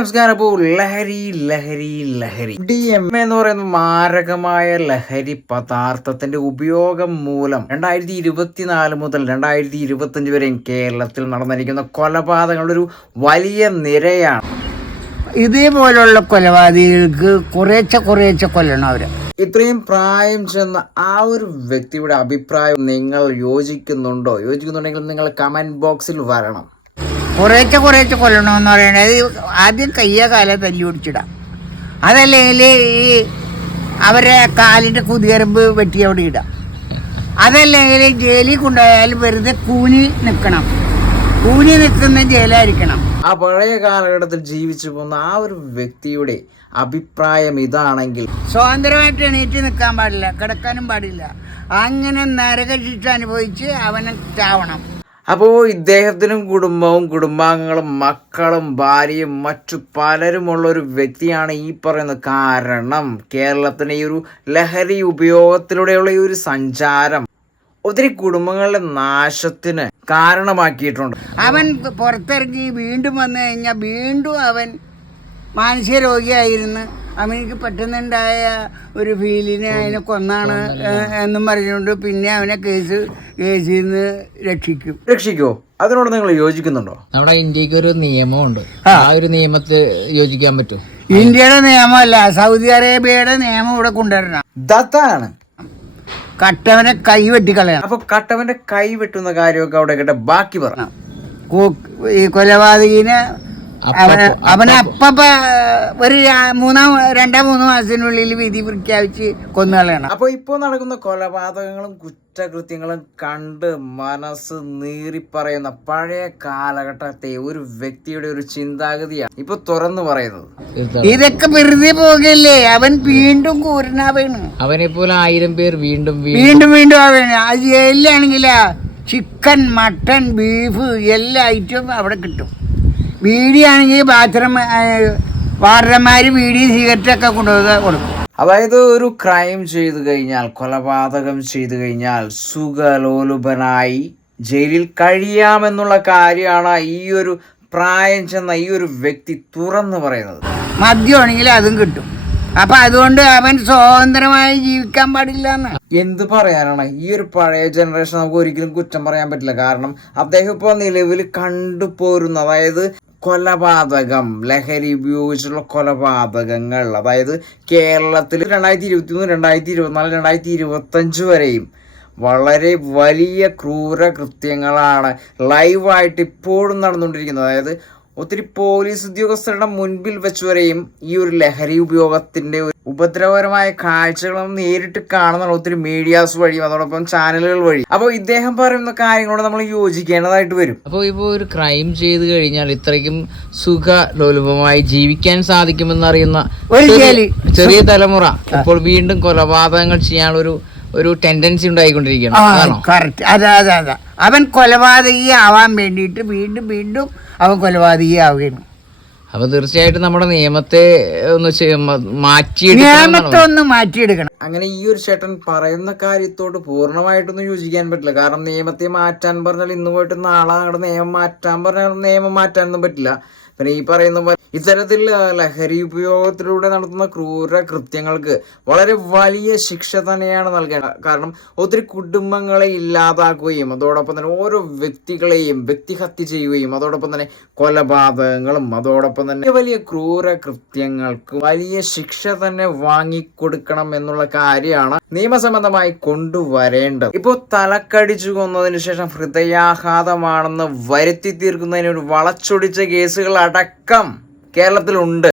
നമസ്കാരം. ഇപ്പോൾ ലഹരി DMA എന്ന് പറയുന്ന മാരകമായ ലഹരി പദാർത്ഥത്തിന്റെ ഉപയോഗം മൂലം 2024 മുതൽ 2025 വരെ കേരളത്തിൽ നടന്നിരിക്കുന്ന കൊലപാതകങ്ങളുടെ ഒരു വലിയ നിരയാണ്. ഇതേപോലുള്ള കൊലപാതകങ്ങൾക്ക് കുറേശ്ശെ കൊല്ലണം അവര്. ഇത്രയും പ്രായം ചെന്ന ആ ഒരു വ്യക്തിയുടെ അഭിപ്രായം നിങ്ങൾ യോജിക്കുന്നുണ്ടെങ്കിൽ നിങ്ങൾ കമന്റ് ബോക്സിൽ വരണം. കുറേശ്ശെ കൊല്ലണമെന്ന് പറയണത് ആദ്യം കയ്യ കാല തല്ലി പിടിച്ചിടാം, അതല്ലെങ്കിൽ ഈ അവരെ കാലിൻ്റെ കുതിയരമ്പ് വെട്ടി അവിടെ ഇടാം, അതല്ലെങ്കിൽ ജയിലിൽ കൊണ്ടുപോയാൽ വെറുതെ കൂനി നിൽക്കുന്ന ജയിലായിരിക്കണം. ആ പഴയ കാലഘട്ടത്തിൽ ജീവിച്ചു പോകുന്ന ആ ഒരു വ്യക്തിയുടെ അഭിപ്രായം ഇതാണെങ്കിൽ സ്വതന്ത്രമായിട്ട് എണീറ്റ് നിൽക്കാൻ പാടില്ല, കിടക്കാനും പാടില്ല, അങ്ങനെ നരകശിക്ഷ അനുഭവിച്ച് അവനെ ചാവണം. അപ്പോൾ ഇദ്ദേഹത്തിനും കുടുംബാംഗങ്ങളും മക്കളും ഭാര്യയും മറ്റു പലരുമുള്ള ഒരു വ്യക്തിയാണ് ഈ പറയുന്നത്. കാരണം കേരളത്തിന് ഈ ഒരു ലഹരി ഉപയോഗത്തിലൂടെയുള്ള ഈ ഒരു സഞ്ചാരം ഒത്തിരി കുടുംബങ്ങളുടെ നാശത്തിന് കാരണമാക്കിയിട്ടുണ്ട്. അവൻ പുറത്തിറങ്ങി വീണ്ടും വന്നു കഴിഞ്ഞാൽ വീണ്ടും അവൻ മാനസിക രോഗിയായിരുന്നു. അവനിക്ക് പെട്ടെന്നുണ്ടായ ഒരു ഫീലിന് അതിനെ കൊന്നാണ് എന്നും പറഞ്ഞുകൊണ്ട് പിന്നെ അവനെ കേസിൽ നിന്ന് രക്ഷിക്കുമോ? അതിനോട് നിങ്ങൾ യോജിക്കുന്നുണ്ടോ? നമ്മുടെ ഇന്ത്യക്ക് ഒരു നിയമമുണ്ട്, ആ ഒരു നിയമത്തിൽ യോജിക്കാൻ പറ്റും? ഇന്ത്യയുടെ നിയമമല്ല, സൗദി അറേബ്യയുടെ നിയമം ഇവിടെ കൊണ്ടുവരണം. ദത്താണ് കട്ടവനെ കൈ വെട്ടിക്കളയണം. അപ്പൊ കട്ടവന്റെ കൈ വെട്ടുന്ന കാര്യമൊക്കെ അവിടെ കേട്ട ബാക്കി പറഞ്ഞു. ഈ കൊലപാതകിനെ അവനെ ഒരു 2-3 മാസത്തിനുള്ളിൽ വിധി പ്രഖ്യാപിച്ച് കൊന്നുകളയണം. അപ്പൊ ഇപ്പൊ നടക്കുന്ന കൊലപാതകങ്ങളും കുറ്റകൃത്യങ്ങളും കണ്ട് മനസ്സ് നീറിപ്പറയുന്ന പഴയ കാലഘട്ടത്തെ ഒരു വ്യക്തിയുടെ ഒരു ചിന്താഗതിയാണ് ഇപ്പൊ തുറന്നു പറയുന്നത്. ഇതൊക്കെ വെറുതെ പോകല്ലേ, അവൻ വീണ്ടും കൂരനാവേണ്. അവനെ പോലെ 1000 പേർ വീണ്ടും ആവേണ്. ആ ജയിലിലാണെങ്കിലാ ചിക്കൻ, മട്ടൺ, ബീഫ് എല്ലാ ഐറ്റവും അവിടെ കിട്ടും. വീടിയാണെങ്കിൽ വാർഡന്മാർ വീടി സിഗരറ്റൊക്കെ കൊടുക്കും. അതായത് ഒരു ക്രൈം ചെയ്തു കഴിഞ്ഞാൽ, കൊലപാതകം ചെയ്തു കഴിഞ്ഞാൽ സുഖലോലുപനായി ജയിലിൽ കഴിയാമെന്നുള്ള കാര്യമാണ് ഈ ഒരു പ്രായം ചെന്ന ഈ ഒരു വ്യക്തി തുറന്നു പറയുന്നത്. മദ്യമാണെങ്കിൽ അതും കിട്ടും. അപ്പൊ അതുകൊണ്ട് അവൻ സ്വതന്ത്രമായി ജീവിക്കാൻ പാടില്ല എന്ന് എന്ത് പറയാനാണ്? ഈ ഒരു പഴയ ജനറേഷൻ നമുക്ക് ഒരിക്കലും കുറ്റം പറയാൻ പറ്റില്ല. കാരണം അദ്ദേഹം ഇപ്പോൾ നിലവിൽ കണ്ടുപോരുന്ന, അതായത് കൊലപാതകം, ലഹരി ഉപയോഗിച്ചുള്ള കൊലപാതകങ്ങൾ, അതായത് കേരളത്തിൽ 2023, 2024, 2025 വരെയും വളരെ വലിയ ക്രൂര കൃത്യങ്ങളാണ് ലൈവായിട്ട് ഇപ്പോഴും നടന്നുകൊണ്ടിരിക്കുന്നത്. അതായത് ഒത്തിരി പോലീസ് ഉദ്യോഗസ്ഥരുടെ മുൻപിൽ വെച്ച് വരെയും ഈ ഒരു ലഹരി ഉപയോഗത്തിന്റെ ഉപദ്രവകരമായ കാഴ്ചകളും നേരിട്ട് കാണുന്ന ഒത്തിരി മീഡിയാസ് വഴിയും അതോടൊപ്പം ചാനലുകൾ വഴി. അപ്പോൾ ഇദ്ദേഹം പറയുന്ന കാര്യങ്ങളോട് നമ്മൾ യോജിക്കേണ്ടതായിട്ട് വരും. അപ്പോൾ ഇപ്പോൾ ഒരു ക്രൈം ചെയ്ത് കഴിഞ്ഞാൽ ഇത്രയ്ക്കും സുഖലോലുപമായി ജീവിക്കാൻ സാധിക്കുമെന്നറിയുന്ന ചെറിയ തലമുറ ഇപ്പോൾ വീണ്ടും കൊലപാതകങ്ങൾ ചെയ്യാനുള്ള ഒരു ടെൻഡൻസി ഉണ്ടായിക്കൊണ്ടിരിക്കുകയാണ്. അവൻ കൊലപാതകി ആവാൻ വേണ്ടിയിട്ട് വീണ്ടും അവൻ കൊലപാതകി ആവുകയാണ്. അപ്പൊ തീർച്ചയായിട്ടും നമ്മുടെ നിയമത്തെ ഒന്ന് മാറ്റിയെടുക്കണം. അങ്ങനെ ഈ ഒരു ചേട്ടൻ പറയുന്ന കാര്യത്തോട് പൂർണ്ണമായിട്ടൊന്നും യോജിക്കാൻ പറ്റില്ല. കാരണം നിയമത്തെ മാറ്റാൻ പറഞ്ഞാൽ ഇന്ന് പോയിട്ട് നാളെ അങ്ങോട്ട് നിയമം മാറ്റാൻ പറഞ്ഞാൽ നിയമം മാറ്റാനൊന്നും പറ്റില്ല. പിന്നെ ഈ പറയുന്ന പോലെ ഇത്തരത്തിൽ ലഹരി ഉപയോഗത്തിലൂടെ നടത്തുന്ന ക്രൂര കൃത്യങ്ങൾക്ക് വളരെ വലിയ ശിക്ഷ തന്നെയാണ് നൽകേണ്ടത്. കാരണം ഒത്തിരി കുടുംബങ്ങളെ ഇല്ലാതാക്കുകയും അതോടൊപ്പം തന്നെ ഓരോ വ്യക്തികളെയും വ്യക്തിഹത്യ ചെയ്യുകയും അതോടൊപ്പം തന്നെ കൊലപാതകങ്ങളും അതോടൊപ്പം തന്നെ വലിയ ക്രൂര കൃത്യങ്ങൾക്ക് വലിയ ശിക്ഷ തന്നെ വാങ്ങിക്കൊടുക്കണം എന്നുള്ള കാര്യമാണ് നിയമസംബന്ധമായി കൊണ്ടുവരേണ്ടത്. ഇപ്പോൾ തലക്കടിച്ചു കൊന്നതിന് ശേഷം ഹൃദയാഘാതമാണെന്ന് വരുത്തി തീർക്കുന്നതിന് ഒരു വളച്ചൊടിച്ച കേസുകൾ അടക്കം കേരളത്തിലുണ്ട്.